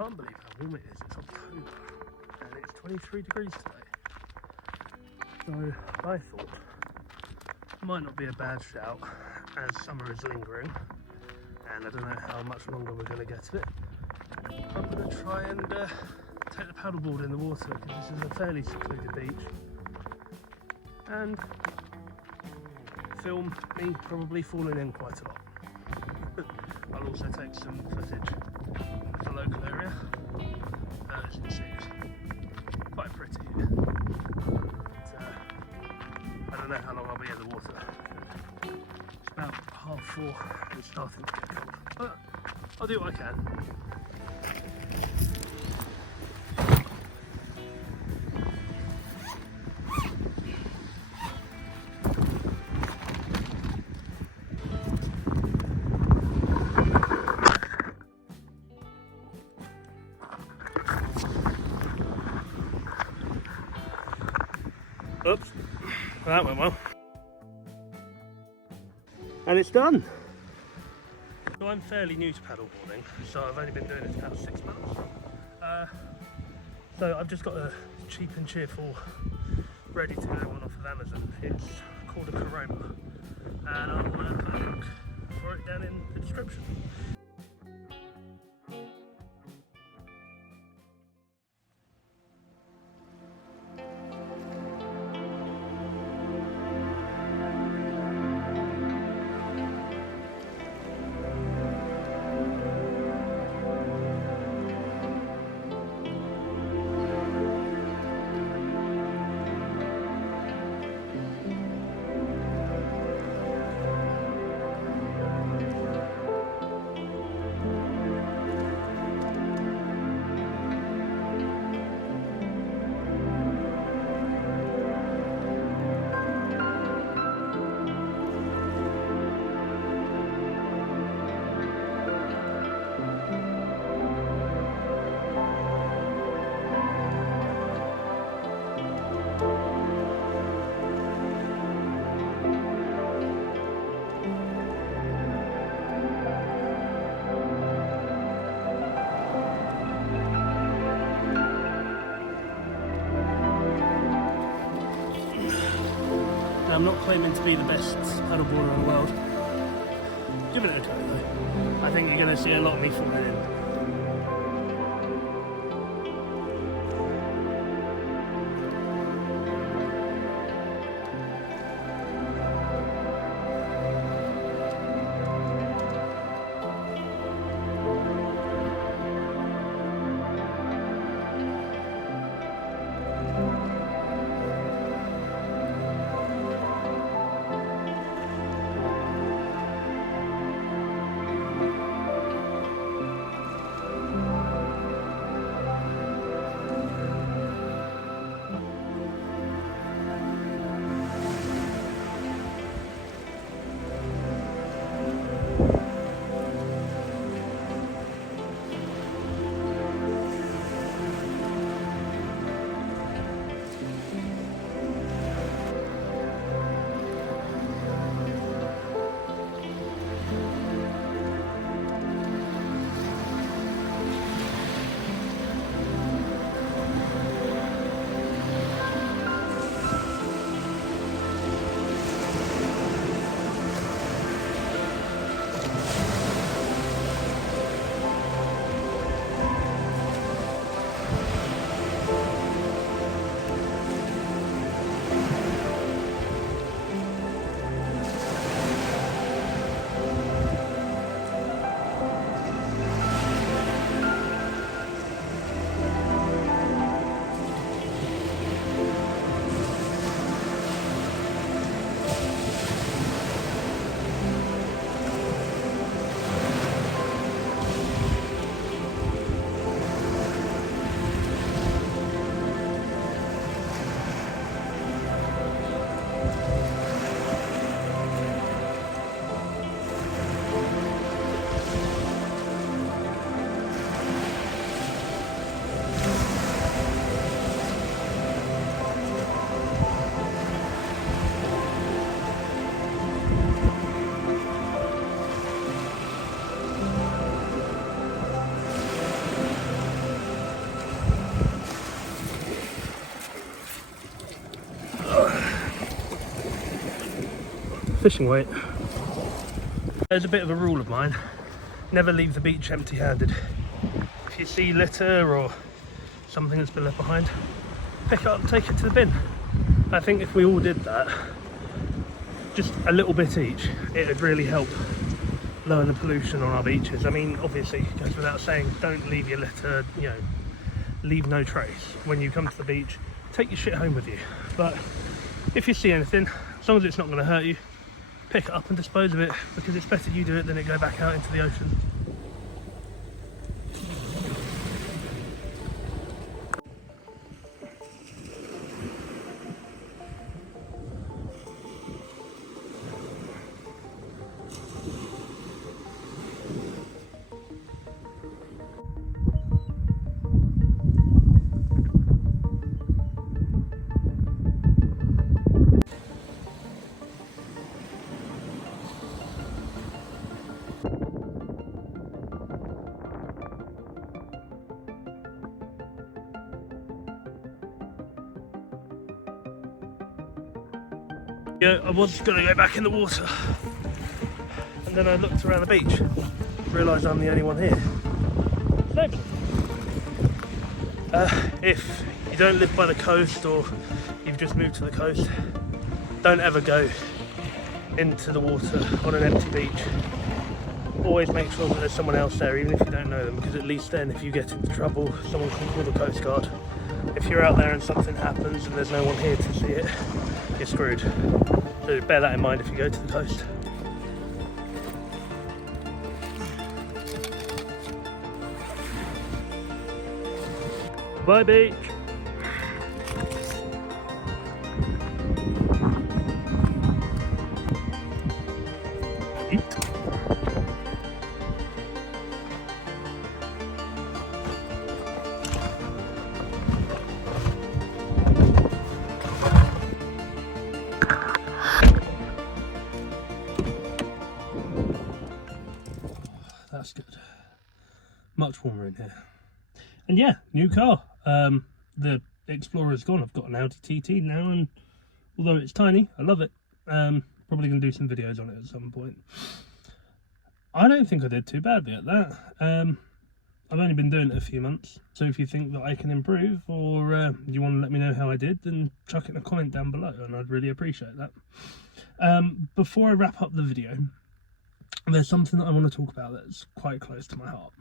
can't believe how warm it is. It's October and it's 23 degrees today. So I thought it might not be a bad shout as summer is lingering and I don't know how much longer we're going to get of it. I'm going to try and take the paddleboard in the water because this is a fairly secluded beach and film me probably falling in quite a lot. I'll also take some footage of the local area. As you can see, it's quite pretty here. But, I don't know how long I'll be in the water. It's about 4:30 and it's starting to get cold, but I'll do what I can. Oops, that went well. And it's done. So I'm fairly new to paddleboarding, so I've only been doing it about 6 months. So I've just got a cheap and cheerful, ready to go one off of Amazon. It's called a Coroma, and I'll put a link for it down in the description. I'm not claiming to be the best paddleboarder in the world. Give it a go though. I think you're going to see a lot of me falling in. fishing weight. There's a bit of a rule of mine: never leave the beach empty-handed. If you see litter or something that's been left behind, pick it up and take it to the bin. I think if we all did that, just a little bit each, it would really help lower the pollution on our beaches. I mean, obviously, it goes without saying, don't leave your litter, you know, leave no trace. When you come to the beach, take your shit home with you. But if you see anything, as long as it's not going to hurt you, pick it up and dispose of it, because it's better you do it than it go back out into the ocean. Yeah, I was going to go back in the water, and then I looked around the beach, realised I'm the only one here. There's nobody. If you don't live by the coast or you've just moved to the coast, don't ever go into the water on an empty beach. Always make sure that there's someone else there, even if you don't know them, because at least then if you get into trouble, someone can call the Coast Guard. If you're out there and something happens and there's no one here to see it, you're screwed. So bear that in mind if you go to the coast. Bye beach! Eat. That's good. Much warmer in here. And yeah, new car. The Explorer's gone. I've got an Audi TT now, and although it's tiny, I love it. Probably going to do some videos on it at some point. I don't think I did too badly at that. I've only been doing it a few months, so if you think that I can improve, or you want to let me know how I did, then chuck it in a comment down below, and I'd really appreciate that. Before I wrap up the video, there's something that I want to talk about that's quite close to my heart.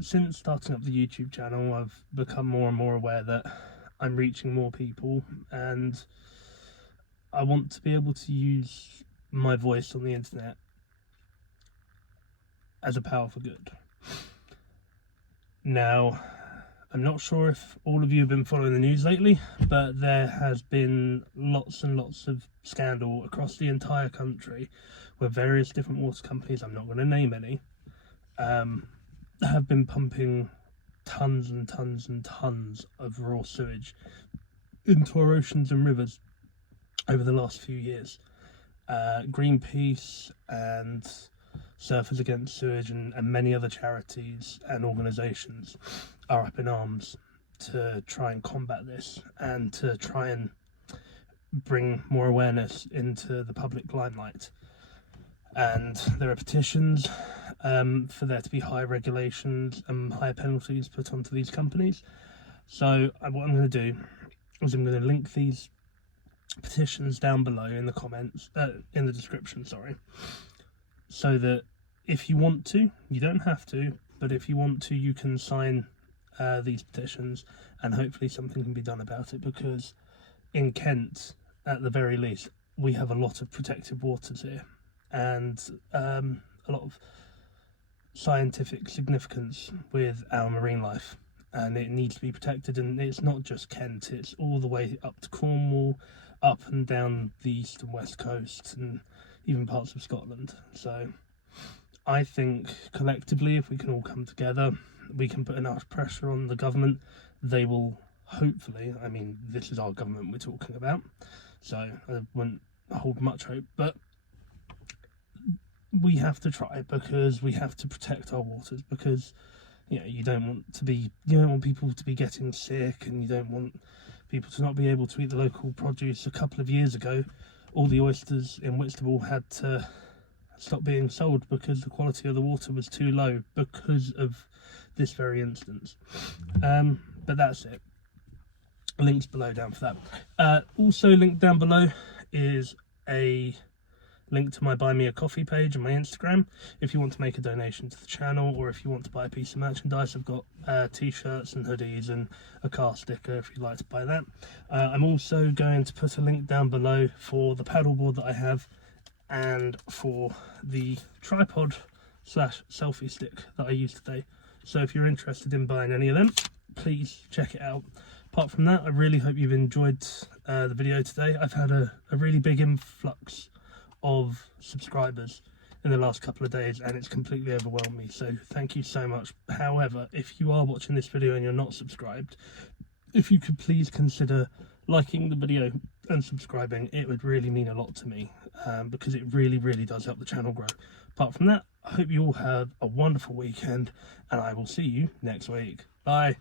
Since starting up the YouTube channel, I've become more and more aware that I'm reaching more people, and I want to be able to use my voice on the internet as a power for good. Now, I'm not sure if all of you have been following the news lately, but there has been lots and lots of scandal across the entire country where various different water companies, I'm not going to name any, have been pumping tons and tons and tons of raw sewage into our oceans and rivers over the last few years. Greenpeace and Surfers Against Sewage and many other charities and organisations are up in arms to try and combat this and to try and bring more awareness into the public limelight. And there are petitions for there to be higher regulations and higher penalties put onto these companies. So what I'm going to do is I'm going to link these petitions down below in the comments, in the description, sorry, so that if you want to, you don't have to, but if you want to, you can sign these petitions, and hopefully something can be done about it, because in Kent, at the very least, we have a lot of protected waters here, and a lot of scientific significance with our marine life, and it needs to be protected. And it's not just Kent, it's all the way up to Cornwall, up and down the east and west coast, and even parts of Scotland. So I think collectively, if we can all come together, we can put enough pressure on the government. They will hopefully, I mean, this is our government we're talking about, so I wouldn't hold much hope, but we have to try, because we have to protect our waters, because you don't want people to be getting sick, and you don't want people to not be able to eat the local produce. A couple of years ago, all the oysters in Whitstable had to stop being sold because the quality of the water was too low because of this very instance. But that's it. Links below down for that. Also linked down below is a link to my Buy Me a Coffee page on my Instagram if you want to make a donation to the channel, or if you want to buy a piece of merchandise. I've got t-shirts and hoodies and a car sticker if you'd like to buy that. I'm also going to put a link down below for the paddleboard that I have and for the tripod / selfie stick that I used today. So if you're interested in buying any of them, please check it out. Apart from that, I really hope you've enjoyed the video today. I've had a really big influx of subscribers in the last couple of days, and it's completely overwhelmed me, so thank you so much. However, if you are watching this video and you're not subscribed, if you could please consider liking the video and subscribing, it would really mean a lot to me, because it really does help the channel grow. Apart from that, I hope you all have a wonderful weekend, and I will see you next week. Bye.